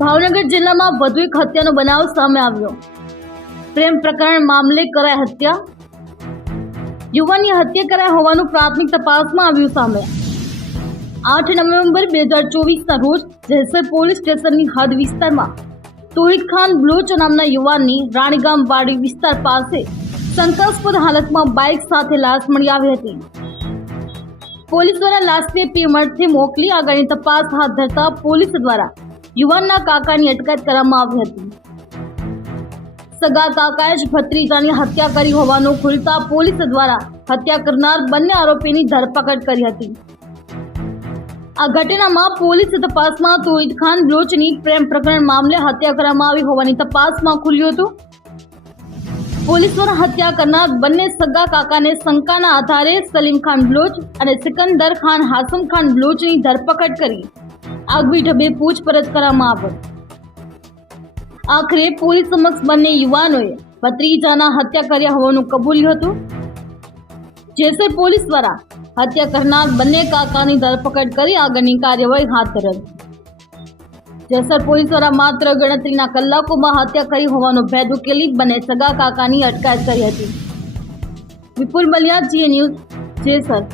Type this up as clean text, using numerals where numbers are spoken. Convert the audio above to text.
ભાવનગર જિલ્લામાં વધુ એક હત્યાનો બનાવ સામે આવ્યો। પ્રેમ પ્રકરણ મામલે કરાઈ હત્યા। યુવાનની હત્યા કરાઈ હોવાનું પ્રાથમિક તપાસમાં આવ્યું સામે। 8 નવેમ્બર 2024ના રોજ જેસર પોલીસ સ્ટેશનની હદ વિસ્તારમાં તોહિદ ખાન બલોચ નામના યુવાનની રાણીગામ વાડી વિસ્તાર પાસે શંકાસ્પદ હાલતમાં બાઇક સાથે લાશ મળી આવી હતી। પોલીસ દ્વારા લાશને પીએમથી મોકલી આગળની તપાસ હાથ ધરતા પોલીસ દ્વારા યુવાનના કાકાની અટકાયત કરવામાં આવી હતી। સગા કાકાએ જ ભત્રીજાની હત્યા કરી હોવાનું ખુલતા પોલીસ દ્વારા હત્યા કરનાર બંને આરોપીની ધરપકડ કરી હતી। આ ઘટનામાં પોલીસ તપાસમાં તોહિદ ખાન બલોચની પ્રેમ પ્રકરણ મામલે હત્યા કરવામાં આવી હોવાની તપાસમાં ખુલ્યું હતું। પોલીસ દ્વારા હત્યા કરનાર બંને સગા કાકાને શંકાના આધારે સલીમ ખાન બલોચ અને સિકંદર ખાન હાસમ ખાન બલોચની ધરપકડ કરી આગવી ઢબે પૂછપરછ કરવામાં આવી। આખરે પોલીસ સમક્ષ બંને યુવાનોએ ભત્રીજાના હત્યા કર્યા હોવાનું કબૂલ્યું હતું। જેસર પોલીસ દ્વારા હત્યા કરનાર બંને કાકાની ધરપકડ કરી આગળની કાર્યવાહી હાથ ધરેલ। જેસર પોલીસ દ્વારા માત્ર ગણતરીના કલાકોમાં હત્યા કરી હોવાનો ભેદ ઉકેલી બંને સગા કાકાની અટકાયત કરી હતી। વિપુલ મલિયા, GA ન્યૂઝ, જેસર।